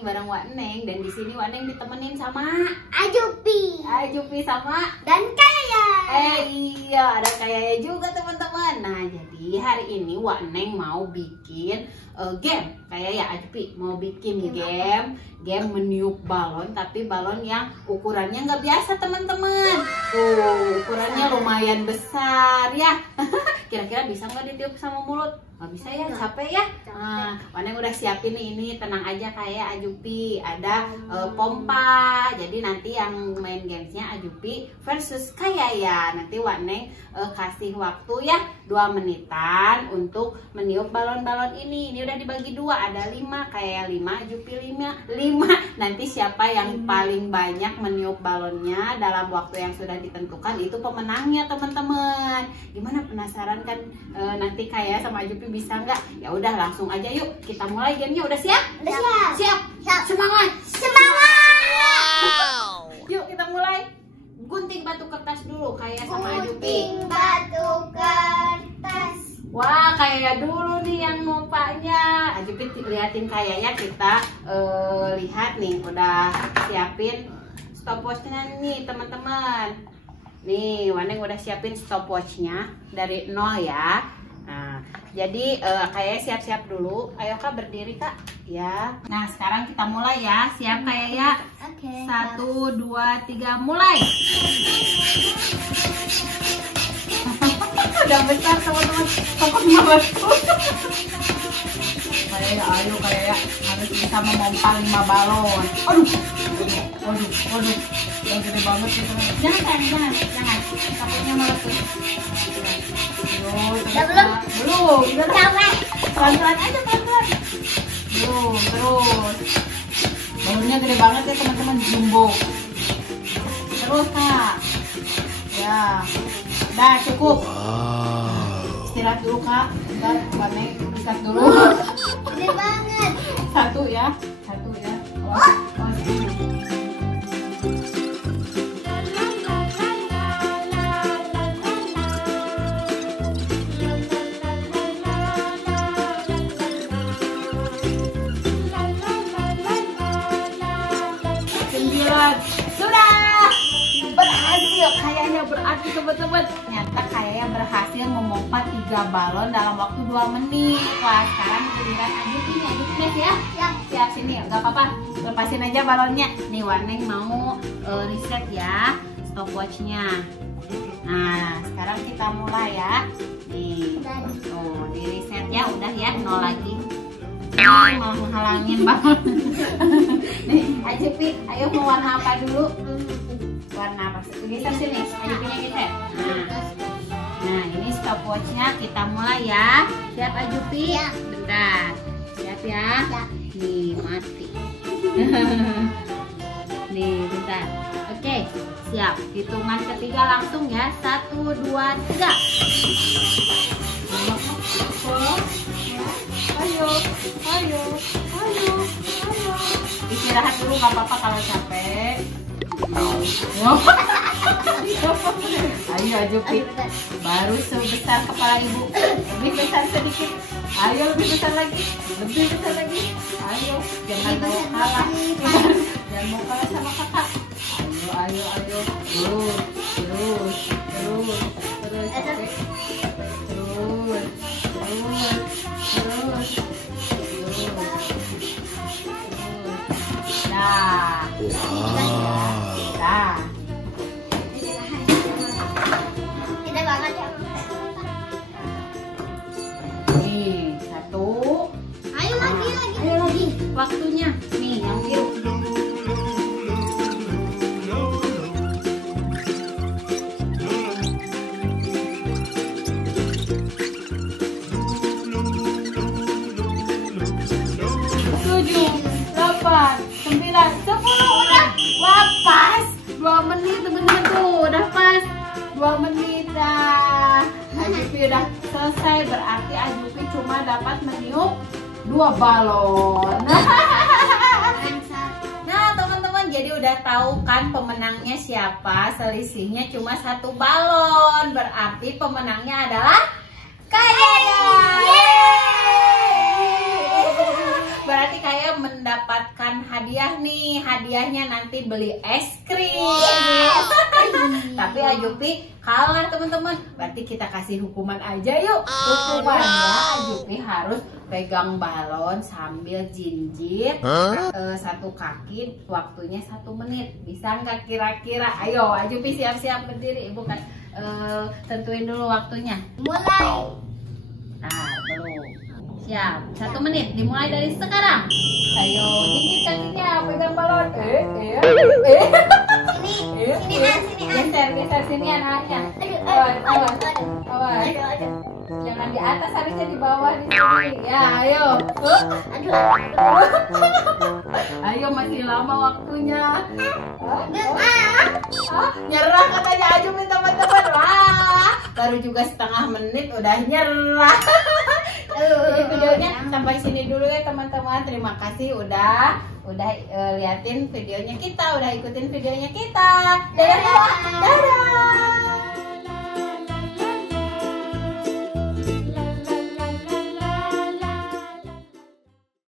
nih bareng Wak Neng, dan di sini Wak Neng ditemenin sama Ajupi. Ajupi sama Dan Kaya. iya, ada Kayaya juga teman-teman. Nah, jadi hari ini Wak Neng mau bikin game. Kayaya, Ajupi mau bikin game meniup balon, tapi balon yang ukurannya nggak biasa teman-teman. Tuh, ukurannya lumayan besar ya. Kira-kira bisa nggak ditiup sama mulut? Nggak bisa ya, capek ya. Nah, Wak Neng udah siapin nih, ini tenang aja kayak Ajupi. Ada pompa, jadi nanti yang main gamesnya Ajupi versus Kayaya. Nanti Wak Neng kasih waktu ya 2 menitan untuk meniup balon-balon ini. Ini udah dibagi 2, ada 5, kayak 5, Ajupi 5. Nanti siapa yang paling banyak meniup balonnya dalam waktu yang sudah ditentukan itu pemenangnya teman-teman. Gimana, penasaran kan nanti kayak sama Ajupi bisa nggak? Ya udah langsung aja yuk kita mulai gamenya. Udah siap? Udah siap. Siap. Semangat. Semangat. Yuk kita mulai. Gunting batu kertas dulu kayak sama Ajupi. Gunting batu kertas. Wah, kayak dulu nih yang numpaknya. Ajupi liatin kayaknya, kita lihat nih udah siapin stopwatchnya nih teman-teman. Nih, Wak Neng udah siapin stopwatchnya dari 0 ya. Nah, jadi kayak siap-siap dulu. Ayo Kak, berdiri Kak. Ya. Nah, sekarang kita mulai ya. Siap kayak ya? Oke. 1, 2, 3, mulai. Udah besar teman-teman, pokoknya betul. Kayak ayo kayak harus bisa memompa 5 balon. Waduh, yang gede banget gitu. Jangan, takutnya meletus. Belum, Capek. pelan-pelan aja, pelan-pelan. Belum, terus. Balonnya gede banget ya teman-teman, jumbo. Terus Kak. Ya. Udah cukup. Istirahat dulu Kak. Bentar, Wak Neng ikat dulu. Gede banget. Satu ya. Oh. Sudah berhasil, kayaknya berarti teman-teman. Ternyata kayaknya berhasil memompa 3 balon dalam waktu 2 menit. Wah, sekarang giliran Ajupi ya. Siap sini, nggak apa-apa. Lepasin aja balonnya. Nih Wak Neng mau reset ya stopwatchnya. Nah, sekarang kita mulai ya. Nih, tuh di reset ya, udah ya 0 lagi. Mau menghalangin balon. Nih, Ajupi, ayo mau warna apa dulu? Warna apa? Geser sini, Ajupinya geser. Nah, ini stopwatchnya, kita mulai ya. Siap Ajupi? Ya. Bentar. Siap ya? Ya. Nih, mati. Nih, bentar. Oke, siap. Hitungan ketiga langsung ya. 1, 2, 3. Ayo. Istirahat dulu, nggak apa-apa kalau capek. Ayo Ajupi, baru sebesar kepala ibu. Lebih besar sedikit. Ayo, lebih besar lagi. Ayo, jangan mau kalah. Jangan mau kalah sama kakak. Ayo. Terus. Nah. Gede banget ya. Nih, 1. Ayo lagi. Waktunya. Nih, yang biru. Pas 2 menit teman-teman, tuh udah pas 2 menit dah. Ajupi udah selesai, berarti Ajupi cuma dapat meniup 2 balon. Nah teman-teman, jadi udah tahu kan pemenangnya siapa? Selisihnya cuma 1 balon, berarti pemenangnya adalah Kayaya. Berarti kayak mendapatkan mendapatkan hadiah nih. Hadiahnya nanti beli es krim. Tapi Ajupi kalah teman-teman. Berarti kita kasih hukuman aja yuk. Hukumannya Ajupi harus pegang balon sambil jinjit satu kaki, waktunya 1 menit. Bisa nggak kira-kira? Ayo Ajupi siap-siap berdiri. Ibu kan tentuin dulu waktunya. Mulai. Nah, belum. Siap. 1 menit. Dimulai dari sekarang. Ayo, jinjit kakinya, pegang balon. Sini, Geser sini anaknya. Awas. Jangan di atas, harusnya di bawah di sini. Ya, ayo. Ayo, masih lama waktunya. Nyerah katanya Ajupi teman-teman. Wah, baru juga setengah menit udah nyerah. Jadi videonya sampai sini dulu ya teman-teman. Terima kasih udah liatin videonya kita, udah ikutin videonya kita. Dadah.